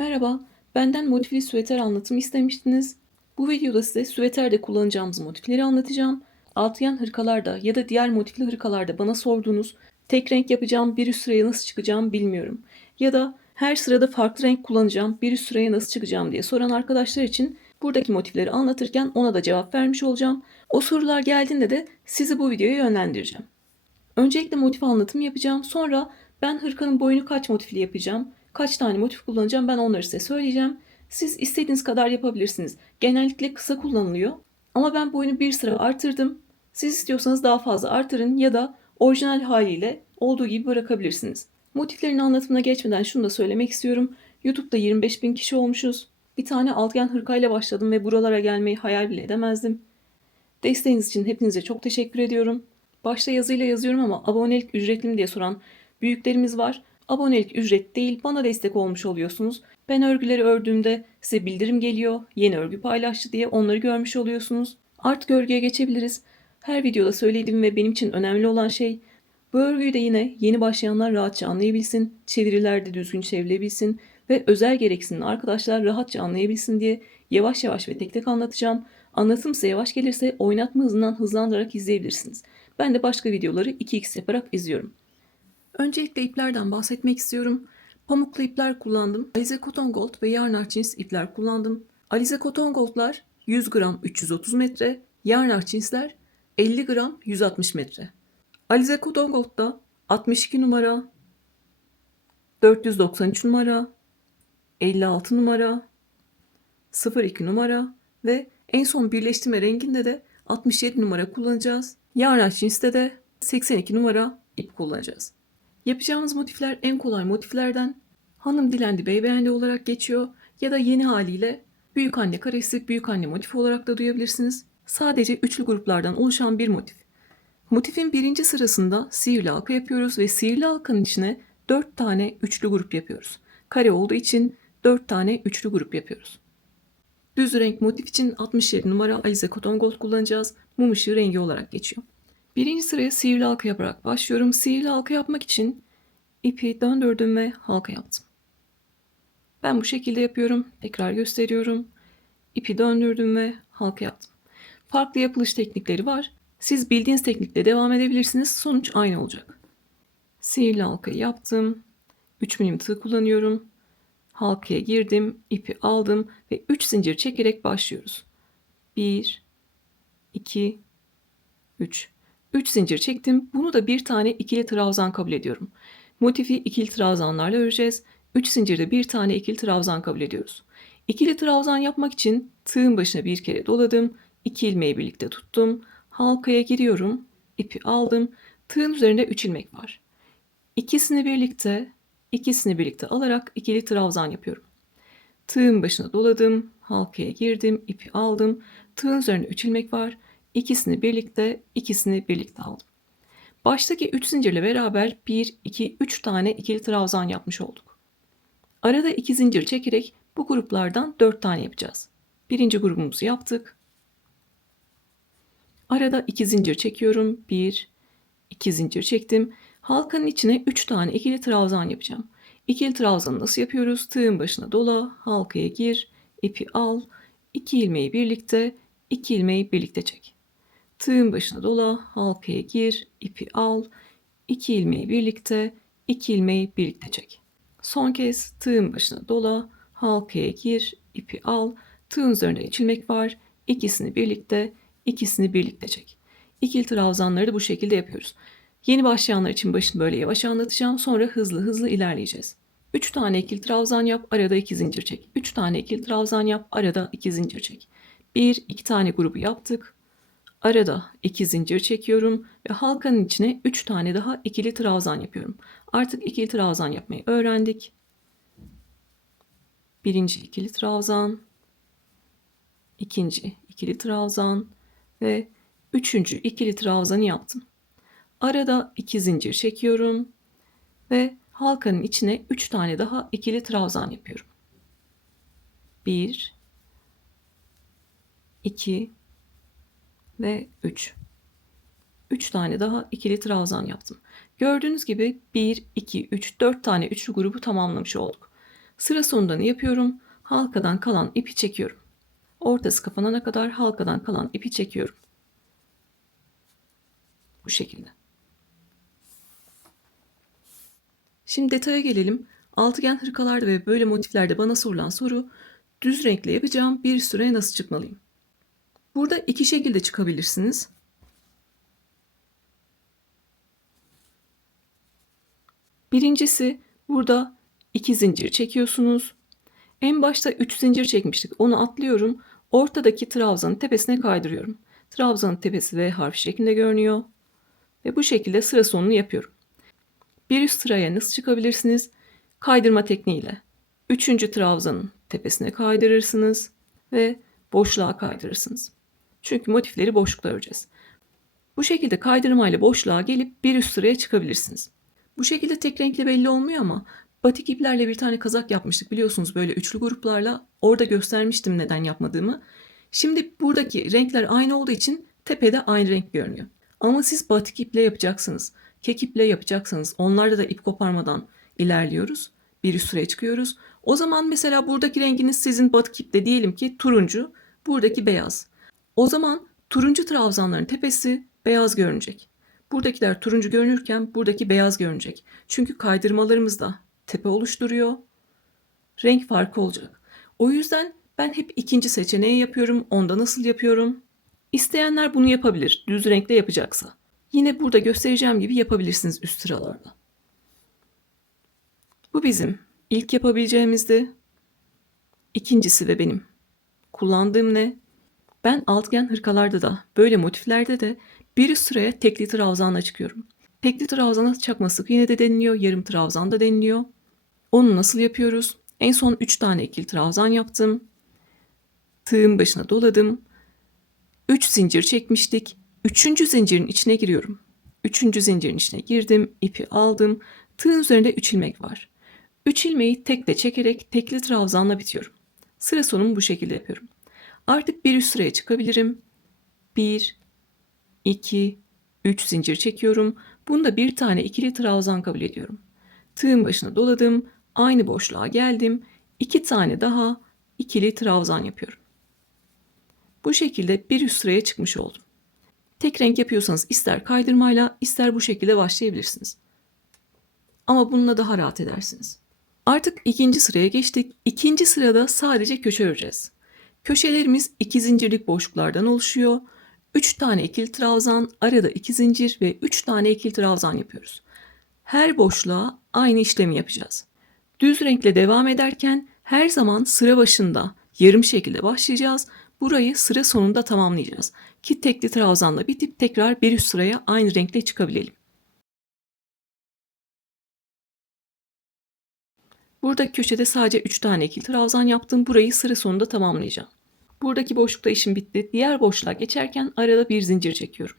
Merhaba, benden motifli süveter anlatımı istemiştiniz. Bu videoda size süveterde kullanacağımız motifleri anlatacağım. Altıgen hırkalarda ya da diğer motifli hırkalarda bana sorduğunuz tek renk yapacağım, bir üst sıraya nasıl çıkacağım bilmiyorum. Ya da her sırada farklı renk kullanacağım, bir üst sıraya nasıl çıkacağım diye soran arkadaşlar için buradaki motifleri anlatırken ona da cevap vermiş olacağım. O sorular geldiğinde de sizi bu videoya yönlendireceğim. Öncelikle motif anlatımı yapacağım. Sonra ben hırkanın boyunu kaç motifli yapacağım, kaç tane motif kullanacağım ben onları size söyleyeceğim. Siz istediğiniz kadar yapabilirsiniz. Genellikle kısa kullanılıyor. Ama ben boyunu bir sıra artırdım. Siz istiyorsanız daha fazla artırın ya da orijinal haliyle olduğu gibi bırakabilirsiniz. Motiflerin anlatımına geçmeden şunu da söylemek istiyorum. YouTube'da 25.000 kişi olmuşuz. Bir tane altıgen hırkayla başladım ve buralara gelmeyi hayal bile edemezdim. Desteğiniz için hepinize çok teşekkür ediyorum. Başta yazıyla yazıyorum ama abonelik ücretli mi diye soran büyüklerimiz var. Abonelik ücret değil, bana destek olmuş oluyorsunuz. Ben örgüleri ördüğümde size bildirim geliyor. Yeni örgü paylaştı diye onları görmüş oluyorsunuz. Artık örgüye geçebiliriz. Her videoda söylediğim ve benim için önemli olan şey bu örgüyü de yine yeni başlayanlar rahatça anlayabilsin, çevirilerde düzgün çevrilebilsin ve özel gereksinim arkadaşlar rahatça anlayabilsin diye yavaş yavaş ve tek tek anlatacağım. Anlatım size yavaş gelirse oynatma hızından hızlandırarak izleyebilirsiniz. Ben de başka videoları 2x yaparak izliyorum. Öncelikle iplerden bahsetmek istiyorum. Pamuklu ipler kullandım. Alize Cotton Gold ve Yarn Archins ipler kullandım. Alize Cotton Gold'lar 100 gram 330 metre, Yarn Archins'ler 50 gram 160 metre. Alize Cotton Gold'da 62 numara, 493 numara, 56 numara, 02 numara ve en son birleştirme renginde de 67 numara kullanacağız. Yarn cinste de 82 numara ip kullanacağız. Yapacağımız motifler en kolay motiflerden hanım dilendi bey beğendi olarak geçiyor ya da yeni haliyle büyük anne karesi büyük anne motifi olarak da duyabilirsiniz. Sadece üçlü gruplardan oluşan bir motif. Motifin birinci sırasında sihirli halka yapıyoruz ve sihirli halkanın içine 4 tane üçlü grup yapıyoruz. Kare olduğu için 4 tane üçlü grup yapıyoruz. Düz renk motif için 67 numara Alize Cotton Gold kullanacağız. Mum ışığı rengi olarak geçiyor. Birinci sıraya sihirli halka yaparak başlıyorum. Sihirli halka yapmak için ipi döndürdüm ve halka yaptım. Ben bu şekilde yapıyorum. Tekrar gösteriyorum. İpi döndürdüm ve halka yaptım. Farklı yapılış teknikleri var. Siz bildiğiniz teknikle devam edebilirsiniz. Sonuç aynı olacak. Sihirli halkayı yaptım. 3 milim tığ kullanıyorum. Halkaya girdim, ipi aldım ve 3 zincir çekerek başlıyoruz. 1, 2, 3. 3 zincir çektim. Bunu da bir tane ikili trabzan kabul ediyorum. Motifi ikili trabzanlarla öreceğiz. 3 zincirde bir tane ikili trabzan kabul ediyoruz. İkili trabzan yapmak için tığın başına bir kere doladım. 2 ilmeği birlikte tuttum. Halkaya giriyorum. İpi aldım. Tığın üzerinde 3 ilmek var. İkisini birlikte alarak ikili trabzan yapıyorum. Tığın başına doladım, halkaya girdim, ipi aldım. Tığın üzerinde 3 ilmek var. İkisini birlikte aldım. Baştaki 3 zincirle beraber 1, 2, 3 tane ikili trabzan yapmış olduk. Arada 2 zincir çekerek bu gruplardan 4 tane yapacağız. Birinci grubumuzu yaptık. Arada 2 zincir çekiyorum. 1, 2 zincir çektim. Halkanın içine 3 tane ikili trabzan yapacağım. İkili trabzanı nasıl yapıyoruz? Tığın başına dola, halkaya gir, ipi al, 2 ilmeği birlikte, 2 ilmeği birlikte çek. Tığın başına dola, halkaya gir, ipi al, 2 ilmeği birlikte, 2 ilmeği birlikte çek. Son kez tığın başına dola, halkaya gir, ipi al, tığın üzerinde 3 ilmek var, ikisini birlikte çek. İkili trabzanları da bu şekilde yapıyoruz. Yeni başlayanlar için başını böyle yavaş anlatacağım. Sonra hızlı hızlı ilerleyeceğiz. 3 tane ikili trabzan yap, arada 2 zincir çek. 3 tane ikili trabzan yap, arada 2 zincir çek. 1, 2 tane grubu yaptık. Arada 2 zincir çekiyorum ve halkanın içine 3 tane daha ikili trabzan yapıyorum. Artık ikili trabzan yapmayı öğrendik. Birinci ikili trabzan, ikinci ikili trabzan ve üçüncü ikili trabzanı yaptım. Arada 2 zincir çekiyorum ve halkanın içine 3 tane daha ikili trabzan yapıyorum. 1, 2 ve 3. 3 tane daha ikili trabzan yaptım. Gördüğünüz gibi 1, 2, 3, 4 tane üçlü grubu tamamlamış olduk. Sıra sonunda ne yapıyorum? Halkadan kalan ipi çekiyorum. Ortası kapanana kadar halkadan kalan ipi çekiyorum. Bu şekilde. Şimdi detaya gelelim. Altıgen hırkalarda ve böyle motiflerde bana sorulan soru, düz renkle yapacağım bir üst sıraya nasıl çıkmalıyım? Burada iki şekilde çıkabilirsiniz. Birincisi, burada 2 zincir çekiyorsunuz. En başta 3 zincir çekmiştik. Onu atlıyorum. Ortadaki trabzanın tepesine kaydırıyorum. Trabzanın tepesi V harfi şeklinde görünüyor. Ve bu şekilde sıra sonunu yapıyorum. Bir üst sıraya nasıl çıkabilirsiniz? Kaydırma tekniğiyle. Üçüncü trabzanın tepesine kaydırırsınız ve boşluğa kaydırırsınız. Çünkü motifleri boşlukta öreceğiz. Bu şekilde kaydırmayla boşluğa gelip bir üst sıraya çıkabilirsiniz. Bu şekilde tek renkli belli olmuyor ama batik iplerle bir tane kazak yapmıştık biliyorsunuz, böyle üçlü gruplarla. Orada göstermiştim neden yapmadığımı. Şimdi buradaki renkler aynı olduğu için tepede aynı renk görünüyor. Ama siz batik iple yapacaksınız. Kek iple yapacaksınız. Onlarda da ip koparmadan ilerliyoruz. Bir üst sıraya çıkıyoruz. O zaman mesela buradaki renginiz sizin batik iple diyelim ki turuncu, buradaki beyaz. O zaman turuncu trabzanların tepesi beyaz görünecek. Buradakiler turuncu görünürken buradaki beyaz görünecek. Çünkü kaydırmalarımız da tepe oluşturuyor. Renk farkı olacak. O yüzden ben hep ikinci seçeneği yapıyorum. Onda nasıl yapıyorum? İsteyenler bunu yapabilir, düz renkle yapacaksa. Yine burada göstereceğim gibi yapabilirsiniz üst sıralarda. Bu bizim ilk yapabileceğimizdi. İkincisi ve benim kullandığım ne? Ben altıgen hırkalarda da böyle motiflerde de bir üst sıraya tekli trabzanla çıkıyorum. Tekli trabzana çakma sık iğne de deniliyor, yarım trabzan da deniliyor. Onu nasıl yapıyoruz? En son 3 tane ikili trabzan yaptım. Tığın başına doladım. 3 zincir çekmiştik. 3. zincirin içine giriyorum. 3. zincirin içine girdim, ipi aldım. Tığın üzerinde 3 ilmek var. 3 ilmeği tekle çekerek tekli trabzanla bitiyorum. Sıra sonumu bu şekilde yapıyorum. Artık bir üst sıraya çıkabilirim. 1, 2, 3 zincir çekiyorum. Bunda bir tane ikili trabzan kabul ediyorum. Tığın başına doladım. Aynı boşluğa geldim. 2 tane daha ikili trabzan yapıyorum. Bu şekilde bir üst sıraya çıkmış oldum. Tek renk yapıyorsanız ister kaydırmayla ister bu şekilde başlayabilirsiniz. Ama bununla daha rahat edersiniz. Artık ikinci sıraya geçtik. İkinci sırada sadece köşe öreceğiz. Köşelerimiz 2 zincirlik boşluklardan oluşuyor. 3 tane ikili trabzan, arada 2 zincir ve 3 tane ikili trabzan yapıyoruz. Her boşluğa aynı işlemi yapacağız. Düz renkle devam ederken her zaman sıra başında yarım şekilde başlayacağız. Burayı sıra sonunda tamamlayacağız. Ki tekli trabzanla bitip tekrar bir üst sıraya aynı renkle çıkabilelim. Burada köşede sadece 3 tane ikili trabzan yaptım. Burayı sıra sonunda tamamlayacağım. Buradaki boşlukta işim bitti. Diğer boşluğa geçerken arada bir zincir çekiyorum.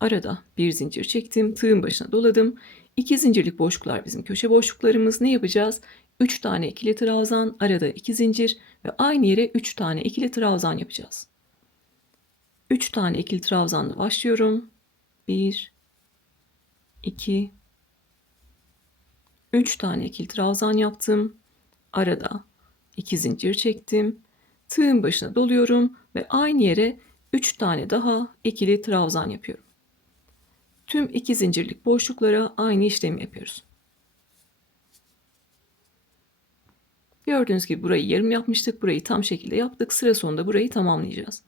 Arada bir zincir çektim. Tığın başına doladım. 2 zincirlik boşluklar bizim köşe boşluklarımız. Ne yapacağız? 3 tane ikili trabzan, arada 2 zincir ve aynı yere 3 tane ikili trabzan yapacağız. 3 tane ikili trabzanla başlıyorum. 1, 2, 3 tane ikili trabzan yaptım. Arada 2 zincir çektim. Tığın başına doluyorum ve aynı yere 3 tane daha ikili trabzan yapıyorum. Tüm 2 zincirlik boşluklara aynı işlemi yapıyoruz. Gördüğünüz gibi burayı yarım yapmıştık. Burayı tam şekilde yaptık. Sıra sonunda burayı tamamlayacağız.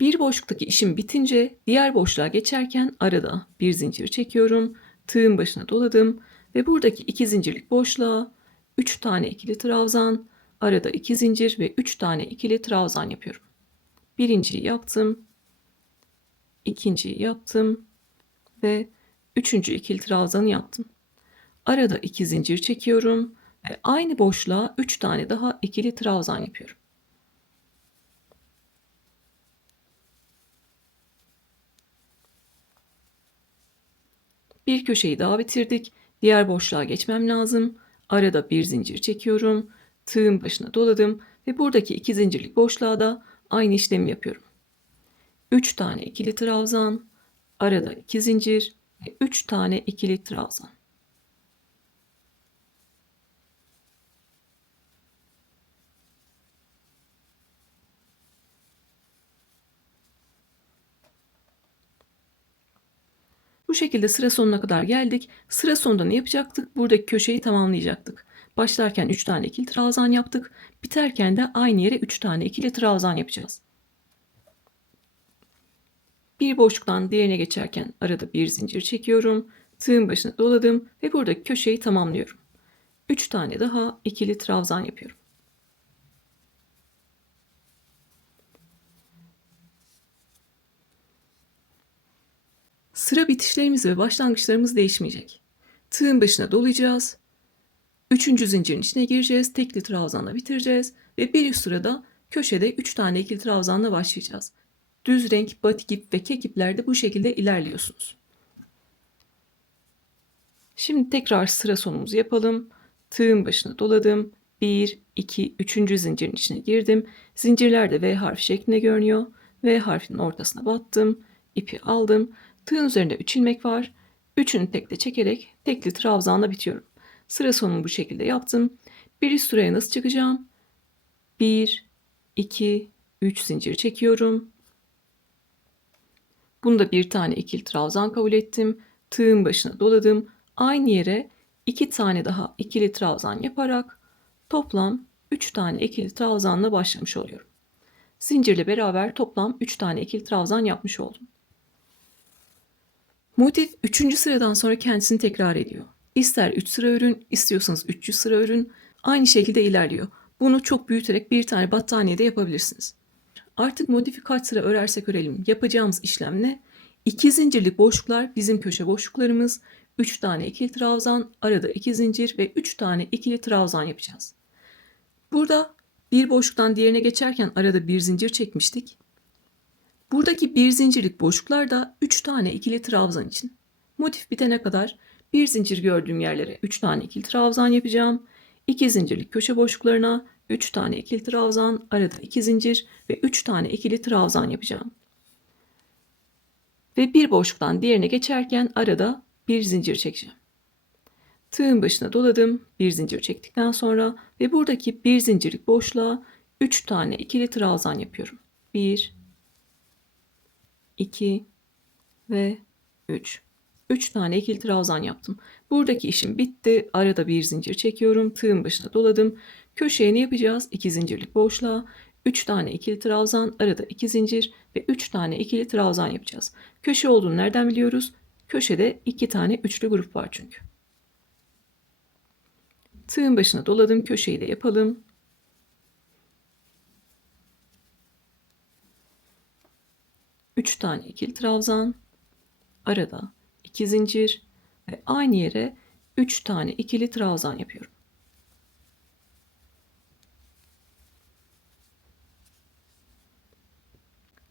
Bir boşluktaki işim bitince diğer boşluğa geçerken arada bir zincir çekiyorum. Tığın başına doladım ve buradaki 2 zincirlik boşluğa 3 tane ikili trabzan, arada 2 zincir ve 3 tane ikili trabzan yapıyorum. Birinciyi yaptım, ikinciyi yaptım ve üçüncü ikili trabzanı yaptım. Arada 2 zincir çekiyorum ve aynı boşluğa 3 tane daha ikili trabzan yapıyorum. Bir köşeyi daha bitirdik. Diğer boşluğa geçmem lazım. Arada bir zincir çekiyorum. Tığın başına doladım ve buradaki 2 zincirlik boşluğa da aynı işlemi yapıyorum. 3 tane ikili trabzan, arada 2 zincir ve 3 tane ikili trabzan. Bu şekilde sıra sonuna kadar geldik. Sıra sonunda ne yapacaktık? Buradaki köşeyi tamamlayacaktık. Başlarken 3 tane ikili trabzan yaptık. Biterken de aynı yere 3 tane ikili trabzan yapacağız. Bir boşluktan diğerine geçerken arada bir zincir çekiyorum. Tığın başına doladım ve buradaki köşeyi tamamlıyorum. 3 tane daha ikili trabzan yapıyorum. Sıra bitişlerimiz ve başlangıçlarımız değişmeyecek. Tığın başına dolayacağız. 3. zincirin içine gireceğiz. Tekli trabzanla bitireceğiz. Ve bir üst sırada köşede 3 tane ikili trabzanla başlayacağız. Düz renk, batik ip ve kek iplerde bu şekilde ilerliyorsunuz. Şimdi tekrar sıra sonumuzu yapalım. Tığın başına doladım. 1, 2, 3. zincirin içine girdim. Zincirlerde V harfi şeklinde görünüyor. V harfinin ortasına battım. İpi aldım. Tığın üzerinde 3 ilmek var. Üçünü tekle çekerek tekli trabzanla bitiyorum. Sıra sonunu bu şekilde yaptım. Bir üst sıraya nasıl çıkacağım? 1, 2, 3 zincir çekiyorum. Bunda bir tane ikili trabzan kabul ettim. Tığın başına doladım. Aynı yere 2 tane daha ikili trabzan yaparak toplam 3 tane ikili trabzanla başlamış oluyorum. Zincirle beraber toplam 3 tane ikili trabzan yapmış oldum. Motif 3. sıradan sonra kendisini tekrar ediyor. İster 3 sıra örün, istiyorsanız 300 sıra örün. Aynı şekilde ilerliyor. Bunu çok büyüterek bir tane battaniyede yapabilirsiniz. Artık motifi kaç sıra örersek örelim yapacağımız işlem ne? 2 zincirlik boşluklar bizim köşe boşluklarımız. 3 tane ikili trabzan, arada 2 zincir ve 3 tane ikili trabzan yapacağız. Burada bir boşluktan diğerine geçerken arada bir zincir çekmiştik. Buradaki bir zincirlik boşluklar da 3 tane ikili trabzan için. Motif bitene kadar bir zincir gördüğüm yerlere 3 tane ikili trabzan yapacağım. 2 zincirlik köşe boşluklarına 3 tane ikili trabzan, arada 2 zincir ve 3 tane ikili trabzan yapacağım. Ve bir boşluktan diğerine geçerken arada bir zincir çekeceğim. Tığın başına doladım, bir zincir çektikten sonra ve buradaki bir zincirlik boşluğa 3 tane ikili trabzan yapıyorum. 1, 2 ve 3. 3 tane ikili trabzan yaptım. Buradaki işim bitti. Arada bir zincir çekiyorum. Tığın başına doladım. Köşeye ne yapacağız? 2 zincirlik boşluğa 3 tane ikili trabzan, arada 2 zincir ve 3 tane ikili trabzan yapacağız. Köşe olduğunu nereden biliyoruz? Köşede 2 tane üçlü grup var çünkü. Tığın başına doladım. Köşeyi de yapalım. Üç tane ikili trabzan, arada 2 zincir ve aynı yere 3 tane ikili trabzan yapıyorum.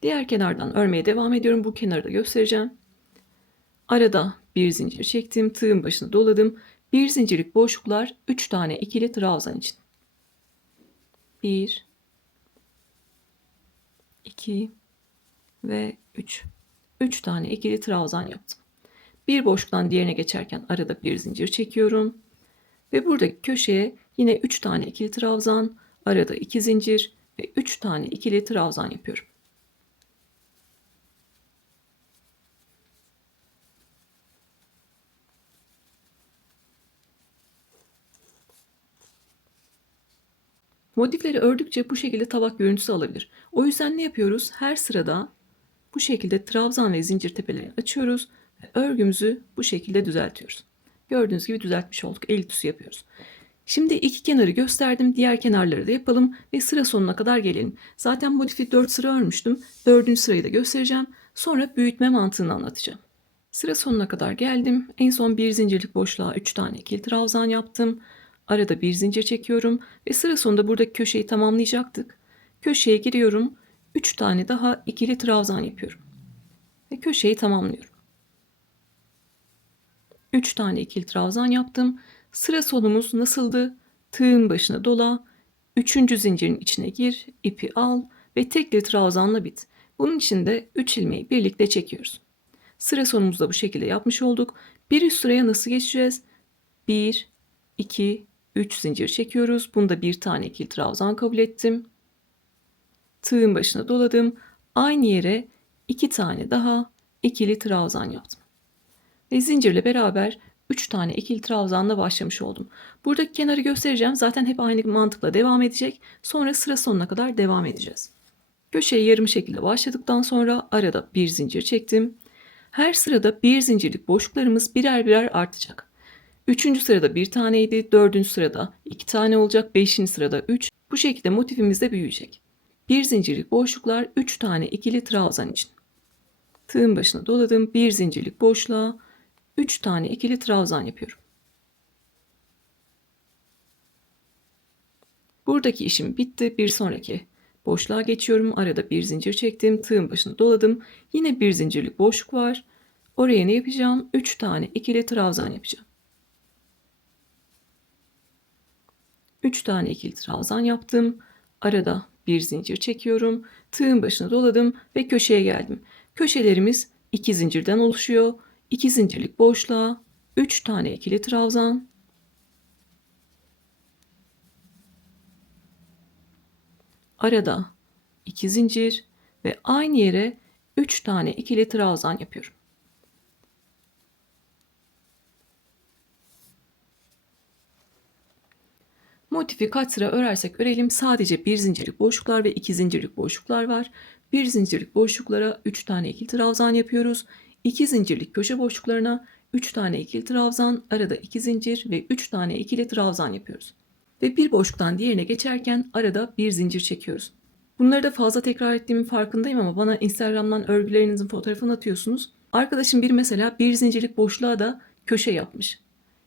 Diğer kenardan örmeye devam ediyorum. Bu kenarı da göstereceğim. Arada bir zincir çektim. Tığın başına doladım. Bir zincirlik boşluklar 3 tane ikili trabzan için. 1, 2 ve 3. 3 tane ikili trabzan yaptım. Bir boşluktan diğerine geçerken arada bir zincir çekiyorum. Ve buradaki köşeye yine 3 tane ikili trabzan, arada 2 zincir ve 3 tane ikili trabzan yapıyorum. Motifleri ördükçe bu şekilde tabak görüntüsü alabilir. O yüzden ne yapıyoruz? Her sırada bu şekilde trabzan ve zincir tepelerini açıyoruz ve örgümüzü bu şekilde düzeltiyoruz. Gördüğünüz gibi düzeltmiş olduk. El ütüsü yapıyoruz. Şimdi iki kenarı gösterdim. Diğer kenarları da yapalım ve sıra sonuna kadar gelelim. Zaten motifi 4 sıra örmüştüm. 4. sırayı da göstereceğim. Sonra büyütme mantığını anlatacağım. Sıra sonuna kadar geldim. En son bir zincirlik boşluğa 3 tane ikili trabzan yaptım. Arada bir zincir çekiyorum ve sıra sonunda buradaki köşeyi tamamlayacaktık. Köşeye giriyorum. 3 tane daha ikili trabzan yapıyorum. Ve köşeyi tamamlıyorum. 3 tane ikili trabzan yaptım. Sıra sonumuz nasıldı? Tığın başına dola, 3. zincirin içine gir, ipi al ve tekli trabzanla bit. Bunun için de 3 ilmeği birlikte çekiyoruz. Sıra sonumuzu da bu şekilde yapmış olduk. Bir üst sıraya nasıl geçeceğiz? 1, 2, 3 zincir çekiyoruz. Bunda bir tane ikili trabzan kabul ettim. Tığın başına doladım. Aynı yere 2 tane daha ikili trabzan yaptım. Ve zincirle beraber 3 tane ikili trabzanla başlamış oldum. Buradaki kenarı göstereceğim. Zaten hep aynı mantıkla devam edecek. Sonra sıra sonuna kadar devam edeceğiz. Köşeye yarım şekilde başladıktan sonra arada bir zincir çektim. Her sırada bir zincirlik boşluklarımız birer birer artacak. 3. sırada bir taneydi, 4. sırada 2 tane olacak, 5. sırada 3. Bu şekilde motifimiz de büyüyecek. Bir zincirlik boşluklar 3 tane ikili trabzan için. Tığın başına doladım, bir zincirlik boşluğa 3 tane ikili trabzan yapıyorum. Buradaki işim bitti. Bir sonraki boşluğa geçiyorum. Arada bir zincir çektim. Tığın başına doladım. Yine bir zincirlik boşluk var. Oraya ne yapacağım? 3 tane ikili trabzan yapacağım. 3 tane ikili trabzan yaptım. Arada bir zincir çekiyorum. Tığın başına doladım ve köşeye geldim. Köşelerimiz 2 zincirden oluşuyor. 2 zincirlik boşluğa 3 tane ikili trabzan. Arada 2 zincir ve aynı yere 3 tane ikili trabzan yapıyorum. Motifi kaç sıra örersek örelim sadece bir zincirlik boşluklar ve 2 zincirlik boşluklar var. Bir zincirlik boşluklara 3 tane ikili trabzan yapıyoruz. 2 zincirlik köşe boşluklarına 3 tane ikili trabzan, arada 2 zincir ve 3 tane ikili trabzan yapıyoruz. Ve bir boşluktan diğerine geçerken arada bir zincir çekiyoruz. Bunları da fazla tekrar ettiğimin farkındayım ama bana Instagram'dan örgülerinizin fotoğrafını atıyorsunuz. Arkadaşım biri mesela bir zincirlik boşluğa da köşe yapmış.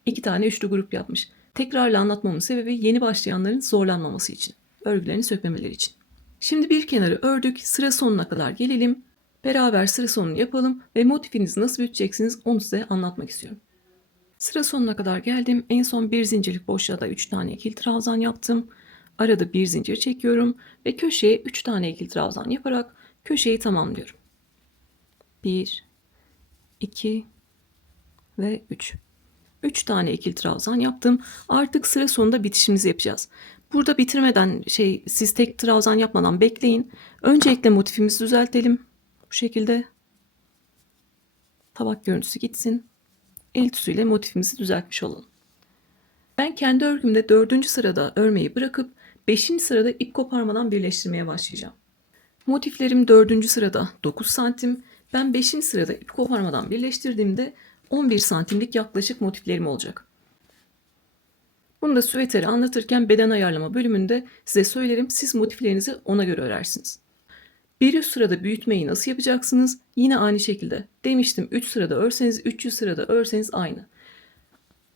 2 tane üçlü grup yapmış. Tekrarla anlatmamın sebebi yeni başlayanların zorlanmaması için. Örgülerini sökmemeleri için. Şimdi bir kenarı ördük. Sıra sonuna kadar gelelim. Beraber sıra sonunu yapalım ve motifinizi nasıl büyüteceksiniz onu size anlatmak istiyorum. Sıra sonuna kadar geldim. En son bir zincirlik boşluğa da 3 tane ikili trabzan yaptım. Arada bir zincir çekiyorum ve köşeye 3 tane ikili trabzan yaparak köşeyi tamamlıyorum. 1, 2 ve 3. 3 tane ikili trabzan yaptım. Artık sıra sonunda bitişimizi yapacağız. Burada bitirmeden siz tek trabzan yapmadan bekleyin. Öncelikle motifimizi düzeltelim. Bu şekilde tabak görüntüsü gitsin. El tüsüyle motifimizi düzeltmiş olalım. Ben kendi örgümde 4. sırada örmeyi bırakıp 5. sırada ip koparmadan birleştirmeye başlayacağım. Motiflerim 4. sırada 9 santim. Ben 5. sırada ip koparmadan birleştirdiğimde 11 santimlik yaklaşık motiflerim olacak. Bunu da süveteri anlatırken beden ayarlama bölümünde size söylerim. Siz motiflerinizi ona göre örersiniz. Bir üst sırada büyütmeyi nasıl yapacaksınız? Yine aynı şekilde. Demiştim 3 sırada örseniz 300 sırada örseniz aynı.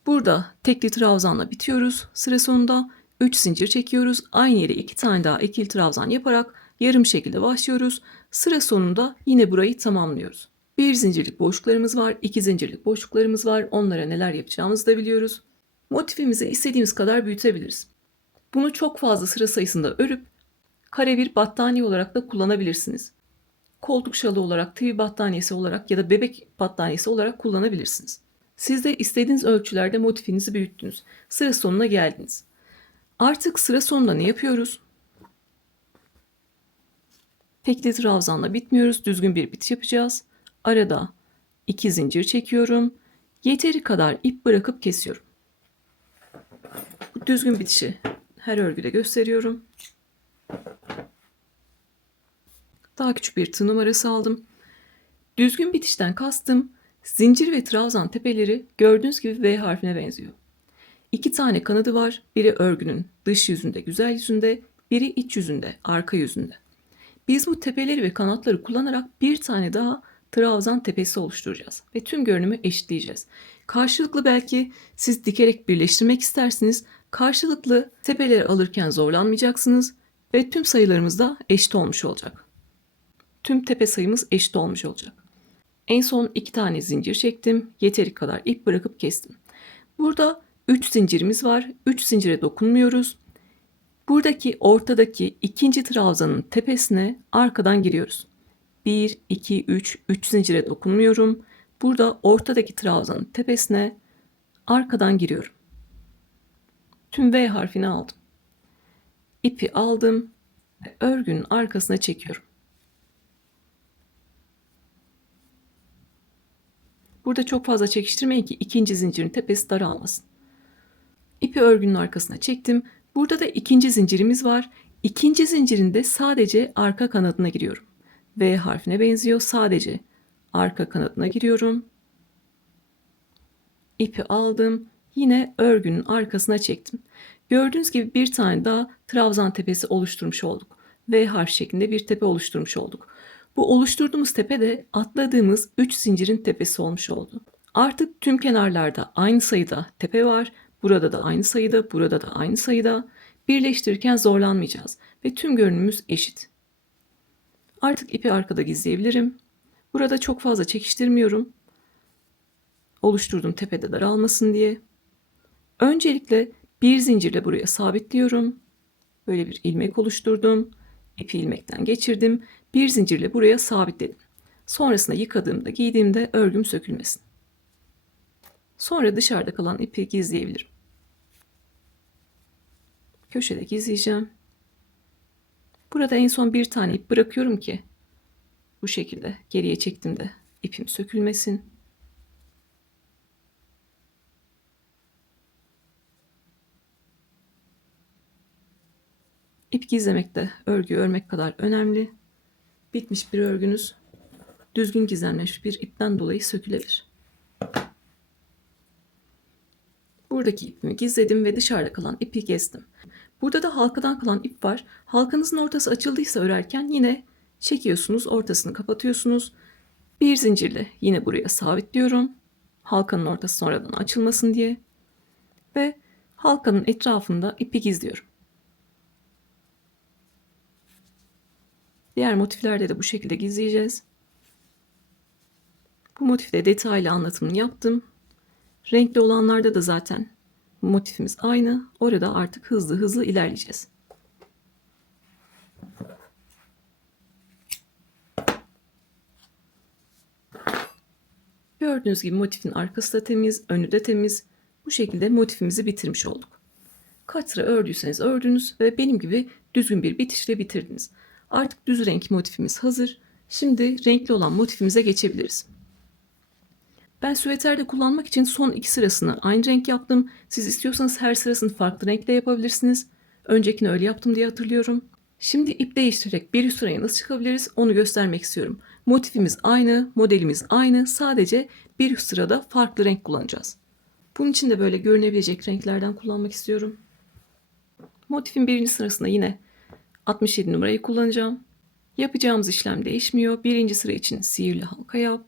Burada tekli trabzanla bitiyoruz. Sıra sonunda 3 zincir çekiyoruz. Aynı yere 2 tane daha ikili trabzan yaparak yarım şekilde başlıyoruz. Sıra sonunda yine burayı tamamlıyoruz. Bir zincirlik boşluklarımız var, 2 zincirlik boşluklarımız var. Onlara neler yapacağımızı da biliyoruz. Motifimizi istediğimiz kadar büyütebiliriz. Bunu çok fazla sıra sayısında örüp kare bir battaniye olarak da kullanabilirsiniz. Koltuk şalı olarak, tığ battaniyesi olarak ya da bebek battaniyesi olarak kullanabilirsiniz. Siz de istediğiniz ölçülerde motifinizi büyüttünüz. Sıra sonuna geldiniz. Artık sıra sonunda ne yapıyoruz? Tekli trabzanla bitmiyoruz. Düzgün bir bitiş yapacağız. Arada 2 zincir çekiyorum. Yeteri kadar ip bırakıp kesiyorum. Bu düzgün bitişi her örgüde gösteriyorum. Daha küçük bir tığ numarası aldım. Düzgün bitişten kastım zincir ve trabzan tepeleri gördüğünüz gibi V harfine benziyor. 2 tane kanadı var. Biri örgünün dış yüzünde, güzel yüzünde, biri iç yüzünde, arka yüzünde. Biz bu tepeleri ve kanatları kullanarak bir tane daha trabzan tepesi oluşturacağız ve tüm görünümü eşitleyeceğiz. Karşılıklı belki siz dikerek birleştirmek istersiniz. Karşılıklı tepeleri alırken zorlanmayacaksınız ve tüm sayılarımız da eşit olmuş olacak. Tüm tepe sayımız eşit olmuş olacak. En son 2 tane zincir çektim. Yeteri kadar ip bırakıp kestim. Burada 3 zincirimiz var. 3 zincire dokunmuyoruz. Buradaki ortadaki ikinci trabzanın tepesine arkadan giriyoruz. 1, 2, 3, 3 zincire dokunmuyorum. Burada ortadaki trabzanın tepesine arkadan giriyorum. Tüm V harfini aldım. İpi aldım ve örgünün arkasına çekiyorum. Burada çok fazla çekiştirmeyin ki ikinci zincirin tepesi daralmasın. İpi örgünün arkasına çektim. Burada da ikinci zincirimiz var. İkinci zincirinde sadece arka kanadına giriyorum. V harfine benziyor. Sadece arka kanadına giriyorum. İpi aldım. Yine örgünün arkasına çektim. Gördüğünüz gibi bir tane daha trabzan tepesi oluşturmuş olduk. V harf şeklinde bir tepe oluşturmuş olduk. Bu oluşturduğumuz tepe de atladığımız 3 zincirin tepesi olmuş oldu. Artık tüm kenarlarda aynı sayıda tepe var. Burada da aynı sayıda, burada da aynı sayıda. Birleştirirken zorlanmayacağız ve tüm görünümümüz eşit. Artık ipi arkada gizleyebilirim. Burada çok fazla çekiştirmiyorum. Oluşturduğum tepede daralmasın diye. Öncelikle bir zincirle buraya sabitliyorum. Böyle bir ilmek oluşturdum. İpi ilmekten geçirdim. Bir zincirle buraya sabitledim. Sonrasında yıkadığımda, giydiğimde örgüm sökülmesin. Sonra dışarıda kalan ipi gizleyebilirim. Köşede gizleyeceğim. Burada en son bir tane ip bırakıyorum ki bu şekilde geriye çektiğimde ipim sökülmesin. İp gizlemek de örgü örmek kadar önemli. Bitmiş bir örgünüz düzgün gizlenmiş bir ipten dolayı sökülebilir. Buradaki ipimi gizledim ve dışarıda kalan ipi kestim. Burada da halkadan kalan ip var. Halkanızın ortası açıldıysa örerken yine çekiyorsunuz, ortasını kapatıyorsunuz. Bir zincirle yine buraya sabitliyorum. Halkanın ortası sonradan açılmasın diye. Ve halkanın etrafında ipi gizliyorum. Diğer motiflerde de bu şekilde gizleyeceğiz. Bu motifte detaylı anlatımını yaptım. Renkli olanlarda da zaten motifimiz aynı. Orada artık hızlı hızlı ilerleyeceğiz. Gördüğünüz gibi motifin arkası da temiz, önü de temiz. Bu şekilde motifimizi bitirmiş olduk. Kaç sıra ördüyseniz ördünüz ve benim gibi düzgün bir bitişle bitirdiniz. Artık düz renk motifimiz hazır. Şimdi renkli olan motifimize geçebiliriz. Ben süveterde kullanmak için son 2 sırasını aynı renk yaptım. Siz istiyorsanız her sırasını farklı renkle yapabilirsiniz. Öncekini öyle yaptım diye hatırlıyorum. Şimdi ip değiştirerek bir üst sıraya nasıl çıkabiliriz onu göstermek istiyorum. Motifimiz aynı, modelimiz aynı. Sadece bir üst sırada farklı renk kullanacağız. Bunun için de böyle görünebilecek renklerden kullanmak istiyorum. Motifin birinci sırasında yine 67 numarayı kullanacağım. Yapacağımız işlem değişmiyor. Birinci sıra için sihirli halka yap.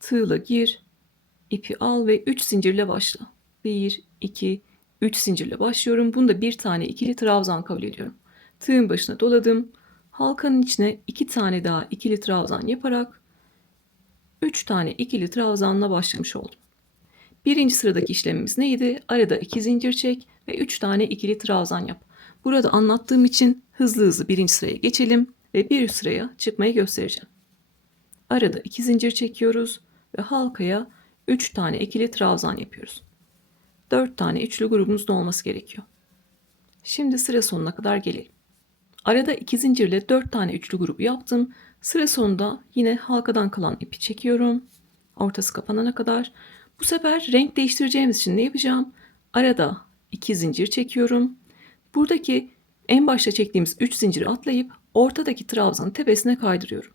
Tığla gir. İpi al ve 3 zincirle başla. 1, 2, 3 zincirle başlıyorum. Bunda bir tane ikili trabzan kabul ediyorum. Tığın başına doladım. Halkanın içine 2 tane daha ikili trabzan yaparak 3 tane ikili trabzanla başlamış oldum. Birinci sıradaki işlemimiz neydi? Arada 2 zincir çek ve 3 tane ikili trabzan yap. Burada anlattığım için hızlı hızlı birinci sıraya geçelim ve bir üst sıraya çıkmayı göstereceğim. Arada 2 zincir çekiyoruz ve halkaya 3 tane ikili trabzan yapıyoruz. 4 tane üçlü grubumuzda olması gerekiyor. Şimdi sıra sonuna kadar gelelim. Arada 2 zincirle 4 tane üçlü grubu yaptım. Sıra sonunda yine halkadan kalan ipi çekiyorum. Ortası kapanana kadar. Bu sefer renk değiştireceğimiz için ne yapacağım? Arada 2 zincir çekiyorum. Buradaki en başta çektiğimiz 3 zinciri atlayıp ortadaki trabzanın tepesine kaydırıyorum.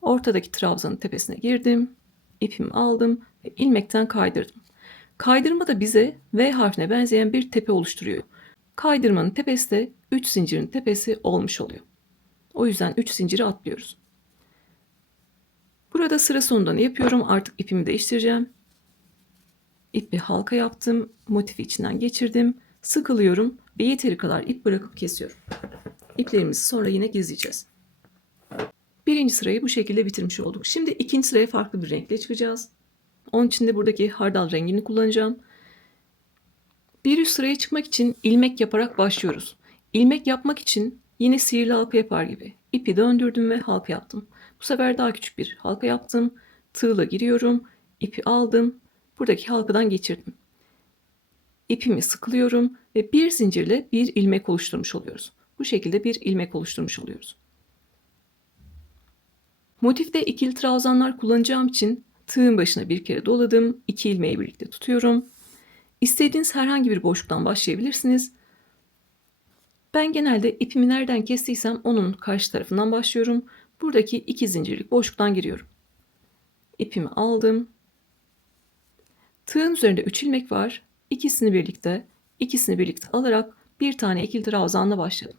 Ortadaki trabzanın tepesine girdim. İpimi aldım ve ilmekten kaydırdım. Kaydırma da bize V harfine benzeyen bir tepe oluşturuyor. Kaydırmanın tepesi de 3 zincirin tepesi olmuş oluyor. O yüzden 3 zinciri atlıyoruz. Burada sıra sonunda ne yapıyorum? Artık ipimi değiştireceğim. İp halka yaptım. Motifi içinden geçirdim. Sıkılıyorum ve yeteri kadar ip bırakıp kesiyorum. İplerimizi sonra yine gizleyeceğiz. Birinci sırayı bu şekilde bitirmiş olduk. Şimdi ikinci sıraya farklı bir renkle çıkacağız. Onun için de buradaki hardal rengini kullanacağım. Bir üst sıraya çıkmak için ilmek yaparak başlıyoruz. İlmek yapmak için yine sihirli halka yapar gibi ipi döndürdüm ve halka yaptım. Bu sefer daha küçük bir halka yaptım. Tığla giriyorum. İpi aldım. Buradaki halkadan geçirdim. İpimi sıkılıyorum ve bir zincirle bir ilmek oluşturmuş oluyoruz. Bu şekilde bir ilmek oluşturmuş oluyoruz. Motifte ikili trabzanlar kullanacağım için tığın başına bir kere doladım. 2 ilmeği birlikte tutuyorum. İstediğiniz herhangi bir boşluktan başlayabilirsiniz. Ben genelde ipimi nereden kestiysem onun karşı tarafından başlıyorum. Buradaki 2 zincirlik boşluktan giriyorum. İpimi aldım. Tığın üzerinde 3 ilmek var. İkisini birlikte alarak bir tane ikili trabzanla başladım.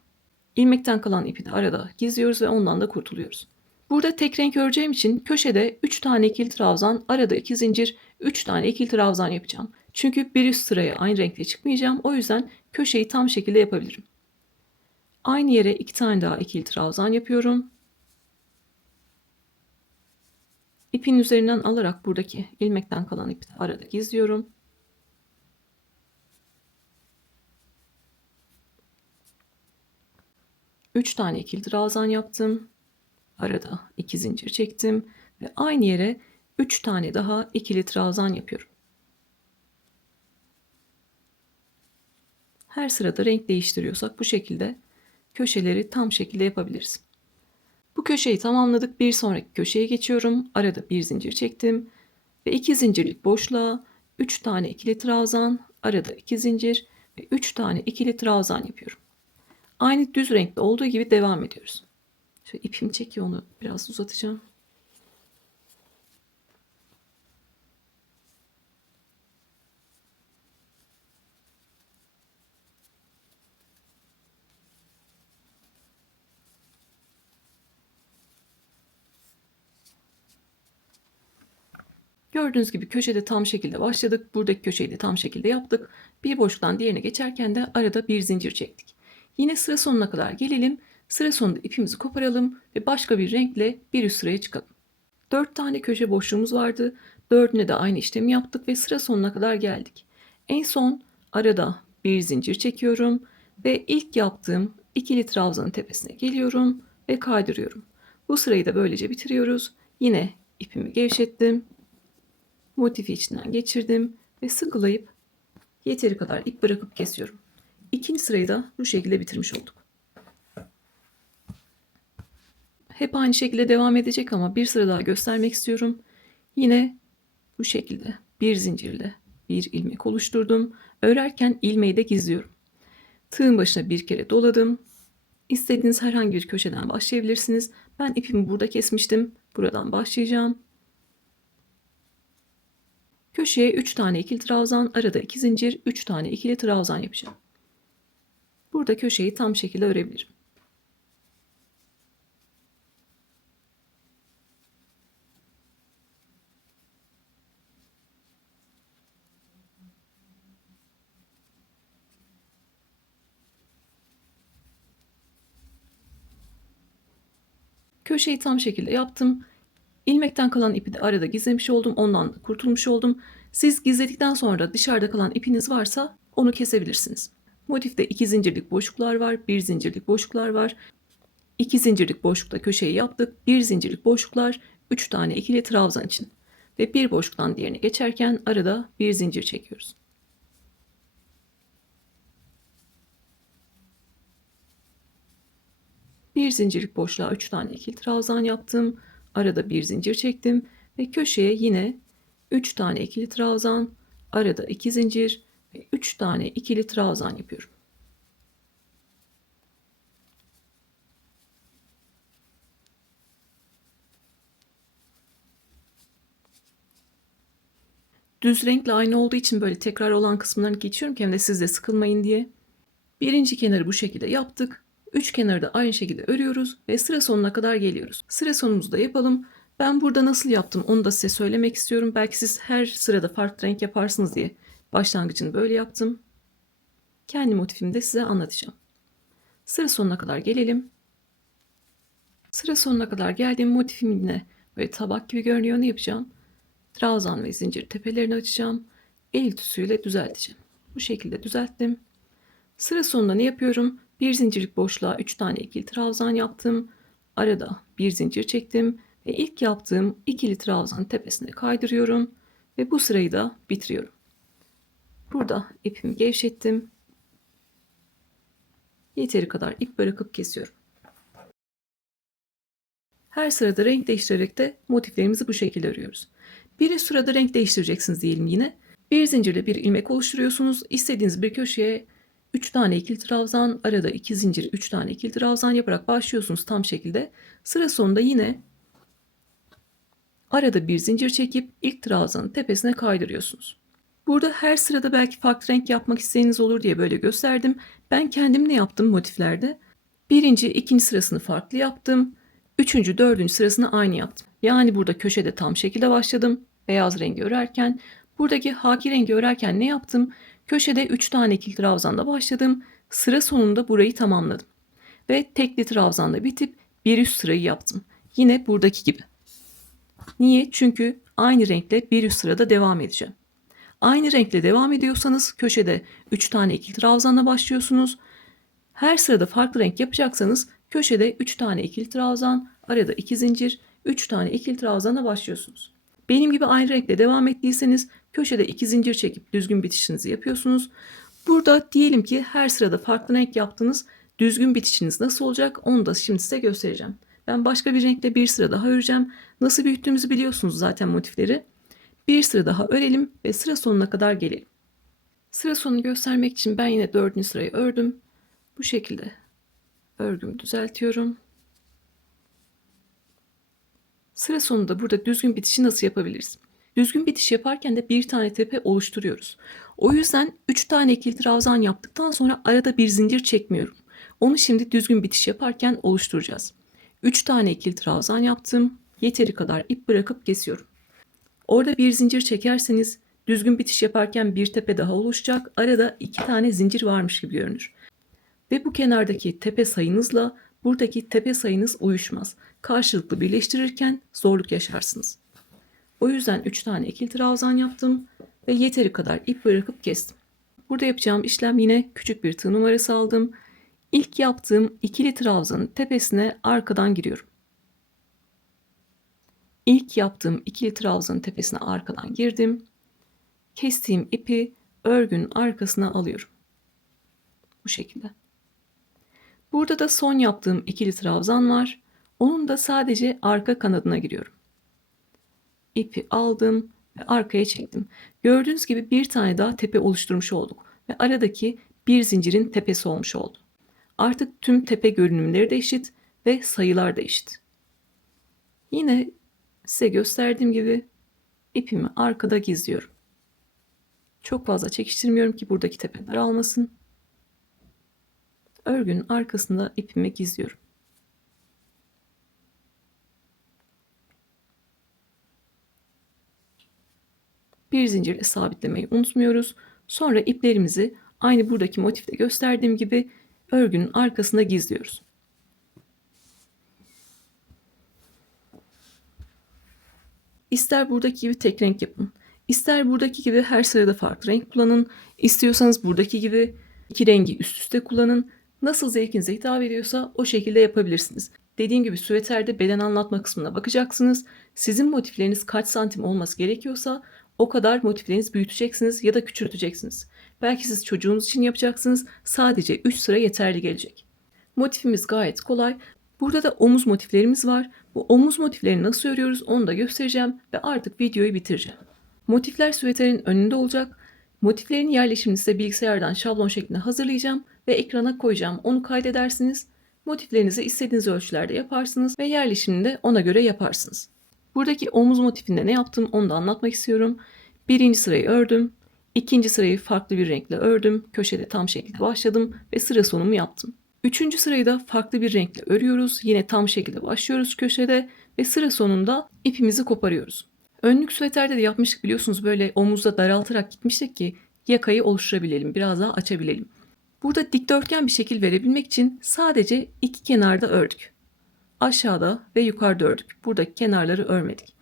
İlmekten kalan ipi de arada gizliyoruz ve ondan da kurtuluyoruz. Burada tek renk öreceğim için köşede 3 tane ikili trabzan, arada 2 zincir, 3 tane ikili trabzan yapacağım. Çünkü bir üst sıraya aynı renkle çıkmayacağım. O yüzden köşeyi tam şekilde yapabilirim. Aynı yere 2 tane daha ikili trabzan yapıyorum. İpin üzerinden alarak buradaki ilmekten kalan ipi de arada gizliyorum. Üç tane ikili trabzan yaptım. Arada 2 zincir çektim ve aynı yere 3 tane daha ikili trabzan yapıyorum. Her sırada renk değiştiriyorsak bu şekilde köşeleri tam şekilde yapabiliriz. Bu köşeyi tamamladık. Bir sonraki köşeye geçiyorum. Arada bir zincir çektim ve 2 zincirlik boşluğa 3 tane ikili trabzan, arada 2 zincir ve 3 tane ikili trabzan yapıyorum. Aynı düz renkte olduğu gibi devam ediyoruz. Şöyle ipim çekiyor, onu biraz uzatacağım. Gördüğünüz gibi köşede tam şekilde başladık. Buradaki köşeyi de tam şekilde yaptık. Bir boşluktan diğerine geçerken de arada bir zincir çektik. Yine sıra sonuna kadar gelelim. Sıra sonunda ipimizi koparalım ve başka bir renkle bir üst sıraya çıkalım. 4 tane köşe boşluğumuz vardı. Dördüne de aynı işlemi yaptık ve sıra sonuna kadar geldik. En son arada bir zincir çekiyorum ve ilk yaptığım ikili trabzanın tepesine geliyorum ve kaydırıyorum. Bu sırayı da böylece bitiriyoruz. Yine ipimi gevşettim. Motifi içinden geçirdim ve sıkılayıp yeteri kadar ip bırakıp kesiyorum. İkinci sırayı da bu şekilde bitirmiş olduk. Hep aynı şekilde devam edecek ama bir sıra daha göstermek istiyorum. Yine bu şekilde bir zincirle bir ilmek oluşturdum. Örerken ilmeği de gizliyorum. Tığın başına bir kere doladım. İstediğiniz herhangi bir köşeden başlayabilirsiniz. Ben ipimi burada kesmiştim. Buradan başlayacağım. Köşeye 3 tane ikili trabzan, arada 2 zincir, 3 tane ikili trabzan yapacağım. Burada köşeyi tam şekilde örebilirim. Köşeyi tam şekilde yaptım. İlmekten kalan ipi de arada gizlemiş oldum. Ondan da kurtulmuş oldum. Siz gizledikten sonra dışarıda kalan ipiniz varsa onu kesebilirsiniz. Motifte 2 zincirlik boşluklar var, bir zincirlik boşluklar var. 2 zincirlik boşlukta köşeyi yaptık. Bir zincirlik boşluklar 3 tane ikili trabzan için. Ve bir boşluktan diğerine geçerken arada bir zincir çekiyoruz. Bir zincirlik boşluğa 3 tane ikili trabzan yaptım. Arada bir zincir çektim ve köşeye yine 3 tane ikili trabzan, arada 2 zincir ve 3 tane ikili trabzan yapıyorum. Düz renkle aynı olduğu için böyle tekrar olan kısımlarını geçiyorum ki hem de siz de sıkılmayın diye. Birinci kenarı bu şekilde yaptık. Üç kenarı da aynı şekilde örüyoruz ve sıra sonuna kadar geliyoruz. Sıra sonumuzu da yapalım. Ben burada nasıl yaptım onu da size söylemek istiyorum. Belki siz her sırada farklı renk yaparsınız diye başlangıcını böyle yaptım. Kendi motifimi de size anlatacağım. Sıra sonuna kadar gelelim. Sıra sonuna kadar geldiğim motifim yine böyle tabak gibi görünüyor. Ne yapacağım? Trabzan ve zincir tepelerini açacağım. El ütüsüyle düzelteceğim. Bu şekilde düzelttim. Sıra sonunda ne yapıyorum? Bir zincirlik boşluğa 3 tane ikili trabzan yaptım. Arada bir zincir çektim ve ilk yaptığım ikili trabzanın tepesine kaydırıyorum ve bu sırayı da bitiriyorum. Burada ipimi gevşettim. Yeteri kadar ip bırakıp kesiyorum. Her sırada renk değiştirerek de motiflerimizi bu şekilde örüyoruz. Bir sırada renk değiştireceksiniz diyelim yine. Bir zincirle bir ilmek oluşturuyorsunuz. İstediğiniz bir köşeye 3 tane ikili trabzan, arada 2 zincir, 3 tane ikili trabzan yaparak başlıyorsunuz tam şekilde. Sıra sonunda yine arada bir zincir çekip ilk trabzanın tepesine kaydırıyorsunuz. Burada her sırada belki farklı renk yapmak isteğiniz olur diye böyle gösterdim. Ben kendim ne yaptım motiflerde? Birinci, ikinci sırasını farklı yaptım. Üçüncü, dördüncü sırasını aynı yaptım. Yani burada köşede tam şekilde başladım. Beyaz rengi örerken. Buradaki haki rengi örerken ne yaptım? Köşede 3 tane ikili trabzanla başladım. Sıra sonunda burayı tamamladım. Ve tekli trabzanla bitip bir üst sırayı yaptım. Yine buradaki gibi. Niye? Çünkü aynı renkle bir üst sırada devam edeceğim. Aynı renkle devam ediyorsanız köşede 3 tane ikili trabzanla başlıyorsunuz. Her sırada farklı renk yapacaksanız köşede 3 tane ikili trabzan, arada 2 zincir, 3 tane ikili trabzanla başlıyorsunuz. Benim gibi aynı renkle devam ettiyseniz köşede 2 zincir çekip düzgün bitişinizi yapıyorsunuz. Burada diyelim ki her sırada farklı renk yaptınız. Düzgün bitişiniz nasıl olacak onu da şimdi size göstereceğim. Ben başka bir renkle bir sıra daha öreceğim. Nasıl büyüttüğümüzü biliyorsunuz zaten motifleri. Bir sıra daha örelim ve sıra sonuna kadar gelelim. Sıra sonunu göstermek için ben yine 4. sırayı ördüm. Bu şekilde örgümü düzeltiyorum. Sıra sonunda burada düzgün bitişi nasıl yapabiliriz? Düzgün bitiş yaparken de bir tane tepe oluşturuyoruz. O yüzden 3 tane ikili trabzan yaptıktan sonra arada bir zincir çekmiyorum. Onu şimdi düzgün bitiş yaparken oluşturacağız. 3 tane ikili trabzan yaptım. Yeteri kadar ip bırakıp kesiyorum. Orada bir zincir çekerseniz düzgün bitiş yaparken bir tepe daha oluşacak. Arada 2 tane zincir varmış gibi görünür. Ve bu kenardaki tepe sayınızla buradaki tepe sayınız uyuşmaz. Karşılıklı birleştirirken zorluk yaşarsınız. O yüzden 3 tane ikili trabzan yaptım ve yeteri kadar ip bırakıp kestim. Burada yapacağım işlem yine küçük bir tığ numarası aldım. İlk yaptığım ikili trabzanın tepesine arkadan giriyorum. İlk yaptığım ikili trabzanın tepesine arkadan girdim. Kestiğim ipi örgünün arkasına alıyorum. Bu şekilde. Burada da son yaptığım ikili trabzan var. Onun da sadece arka kanadına giriyorum. İpi aldım ve arkaya çektim. Gördüğünüz gibi bir tane daha tepe oluşturmuş olduk. Ve aradaki bir zincirin tepesi olmuş oldu. Artık tüm tepe görünümleri de eşit ve sayılar da eşit. Yine size gösterdiğim gibi ipimi arkada gizliyorum. Çok fazla çekiştirmiyorum ki buradaki tepeler almasın. Örgünün arkasında ipimi gizliyorum. Bir zincirle sabitlemeyi unutmuyoruz. Sonra iplerimizi aynı buradaki motifte gösterdiğim gibi örgünün arkasına gizliyoruz. İster buradaki gibi tek renk yapın. İster buradaki gibi her sırada farklı renk kullanın. İstiyorsanız buradaki gibi iki rengi üst üste kullanın. Nasıl zevkinize hitap ediyorsa o şekilde yapabilirsiniz. Dediğim gibi süveterde beden anlatma kısmına bakacaksınız. Sizin motifleriniz kaç santim olması gerekiyorsa o kadar motiflerinizi büyüteceksiniz ya da küçülteceksiniz. Belki siz çocuğunuz için yapacaksınız. Sadece 3 sıra yeterli gelecek. Motifimiz gayet kolay. Burada da omuz motiflerimiz var. Bu omuz motiflerini nasıl örüyoruz onu da göstereceğim ve artık videoyu bitireceğim. Motifler süveterin önünde olacak. Motiflerin yerleşimini size bilgisayardan şablon şeklinde hazırlayacağım ve ekrana koyacağım. Onu kaydedersiniz. Motiflerinizi istediğiniz ölçülerde yaparsınız ve yerleşimini de ona göre yaparsınız. Buradaki omuz motifinde ne yaptım onu da anlatmak istiyorum. Birinci sırayı ördüm. İkinci sırayı farklı bir renkle ördüm. Köşede tam şekilde başladım ve sıra sonumu yaptım. Üçüncü sırayı da farklı bir renkle örüyoruz. Yine tam şekilde başlıyoruz köşede ve sıra sonunda ipimizi koparıyoruz. Önlük süveterde de yapmıştık biliyorsunuz, böyle omuzda daraltarak gitmiştik ki yakayı oluşturabilelim, biraz daha açabilelim. Burada dikdörtgen bir şekil verebilmek için sadece iki kenarda ördük. Aşağıda ve yukarıda ördük. Buradaki kenarları örmedik.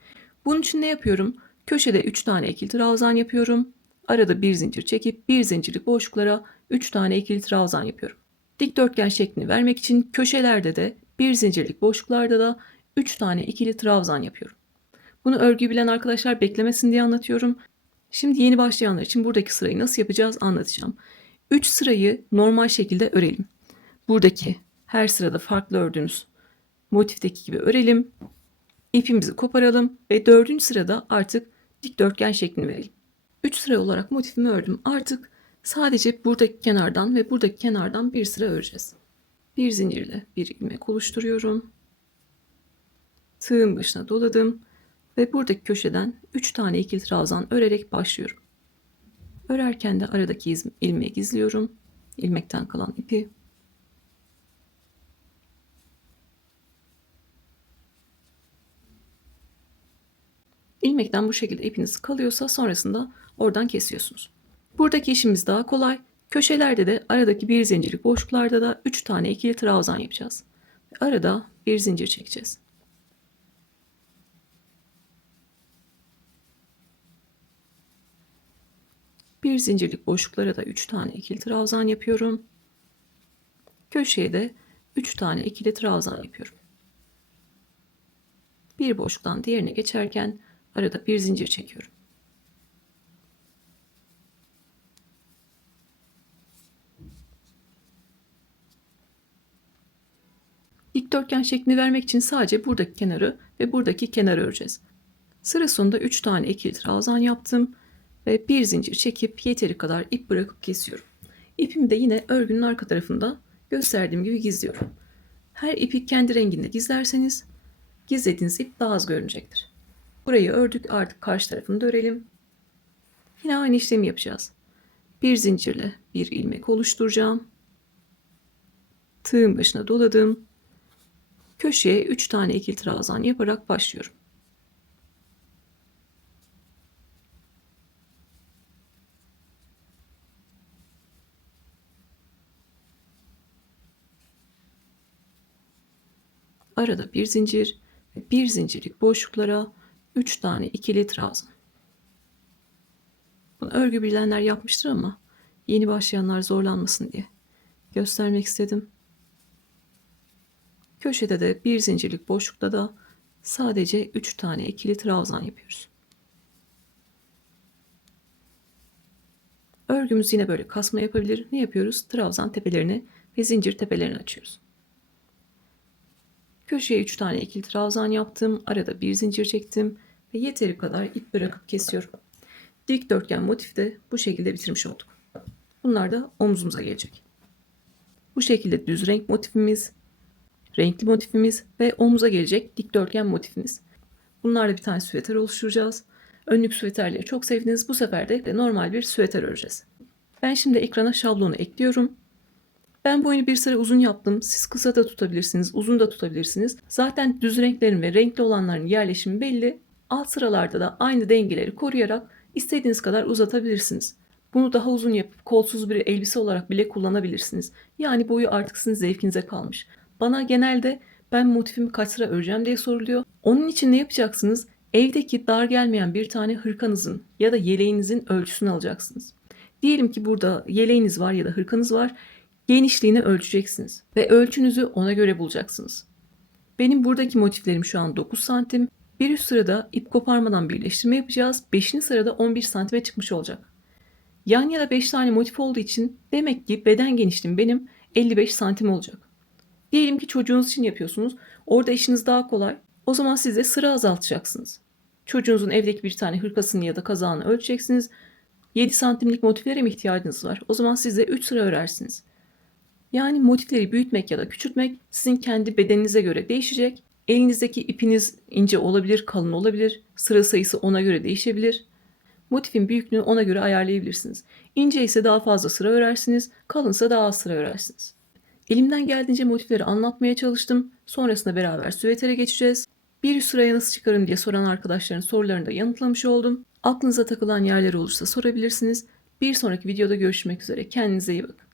Bunun için ne yapıyorum? Köşede 3 tane ikili trabzan yapıyorum. Arada bir zincir çekip bir zincirlik boşluklara 3 tane ikili trabzan yapıyorum. Dikdörtgen şeklini vermek için köşelerde de bir zincirlik boşluklarda da 3 tane ikili trabzan yapıyorum. Bunu örgüyü bilen arkadaşlar beklemesin diye anlatıyorum. Şimdi yeni başlayanlar için buradaki sırayı nasıl yapacağız anlatacağım. 3 sırayı normal şekilde örelim. Buradaki her sırada farklı ördüğünüz motifteki gibi örelim. İpimizi koparalım ve 4. sırada artık dikdörtgen şeklini verelim. 3 sıra olarak motifimi ördüm. Artık sadece buradaki kenardan ve buradaki kenardan bir sıra öreceğiz. Bir zincirle bir ilmek oluşturuyorum. Tığın başına doladım ve buradaki köşeden 3 tane ikili trabzan örerek başlıyorum. Örerken de aradaki ilmeği gizliyorum. İlmekten kalan ipi. İlmekten bu şekilde ipiniz kalıyorsa sonrasında oradan kesiyorsunuz. Buradaki işimiz daha kolay. Köşelerde de aradaki bir zincirlik boşluklarda da 3 tane ikili trabzan yapacağız. Arada bir zincir çekeceğiz. Bir zincirlik boşluklara da 3 tane ikili trabzan yapıyorum. Köşeye de 3 tane ikili trabzan yapıyorum. Bir boşluktan diğerine geçerken arada bir zincir çekiyorum. Dikdörtgen şeklini vermek için sadece buradaki kenarı ve buradaki kenarı öreceğiz. Sıra sonunda 3 tane ikili trabzan yaptım ve bir zincir çekip yeteri kadar ip bırakıp kesiyorum. İpimi de yine örgünün arka tarafında gösterdiğim gibi gizliyorum. Her ipi kendi renginde gizlerseniz gizlediğiniz ip daha az görünecektir. Burayı ördük, artık karşı tarafını da örelim. Yine aynı işlemi yapacağız. Bir zincirle bir ilmek oluşturacağım. Tığın başına doladım. Köşeye 3 tane ikili trabzan yaparak başlıyorum. Arada bir zincir ve bir zincirlik boşluklara 3 tane ikili trabzan. Bunu örgü bilenler yapmıştır ama yeni başlayanlar zorlanmasın diye göstermek istedim. Köşede de bir zincirlik boşlukta da sadece 3 tane ikili trabzan yapıyoruz. Örgümüz yine böyle kasma yapabilir. Ne yapıyoruz? Trabzan tepelerini ve zincir tepelerini açıyoruz. Köşeye 3 tane ikili trabzan yaptım. Arada bir zincir çektim ve yeteri kadar ip bırakıp kesiyorum. Dikdörtgen motifte bu şekilde bitirmiş olduk. Bunlar da omzumuza gelecek. Bu şekilde düz renk motifimiz, renkli motifimiz ve omuza gelecek dikdörtgen motifimiz. Bunlarla bir tane süveter oluşturacağız. Önlük süveterleri çok sevdiniz. Bu sefer de normal bir süveter öreceğiz. Ben şimdi ekrana şablonu ekliyorum. Ben boyunu bir sıra uzun yaptım. Siz kısa da tutabilirsiniz, uzun da tutabilirsiniz. Zaten düz renklerin ve renkli olanların yerleşimi belli. Alt sıralarda da aynı dengeleri koruyarak istediğiniz kadar uzatabilirsiniz. Bunu daha uzun yapıp kolsuz bir elbise olarak bile kullanabilirsiniz. Yani boyu artık sizin zevkinize kalmış. Bana genelde ben motifimi kaç sıra öreceğim diye soruluyor. Onun için ne yapacaksınız? Evdeki dar gelmeyen bir tane hırkanızın ya da yeleğinizin ölçüsünü alacaksınız. Diyelim ki burada yeleğiniz var ya da hırkanız var. Genişliğini ölçeceksiniz ve ölçünüzü ona göre bulacaksınız. Benim buradaki motiflerim şu an 9 santim. Bir üst sırada ip koparmadan birleştirme yapacağız. 5. sırada 11 santime çıkmış olacak. Yan yana 5 tane motif olduğu için demek ki beden genişliğim benim 55 santim olacak. Diyelim ki çocuğunuz için yapıyorsunuz. Orada işiniz daha kolay. O zaman siz de sıra azaltacaksınız. Çocuğunuzun evdeki bir tane hırkasını ya da kazağını ölçeceksiniz. 7 santimlik motiflere mi ihtiyacınız var? O zaman siz de 3 sıra örersiniz. Yani motifleri büyütmek ya da küçültmek sizin kendi bedeninize göre değişecek. Elinizdeki ipiniz ince olabilir, kalın olabilir. Sıra sayısı ona göre değişebilir. Motifin büyüklüğünü ona göre ayarlayabilirsiniz. İnce ise daha fazla sıra örersiniz, kalınsa daha az sıra örersiniz. Elimden geldiğince motifleri anlatmaya çalıştım. Sonrasında beraber süvetere geçeceğiz. Bir üst sıraya nasıl çıkarım diye soran arkadaşların sorularını da yanıtlamış oldum. Aklınıza takılan yerler olursa sorabilirsiniz. Bir sonraki videoda görüşmek üzere. Kendinize iyi bakın.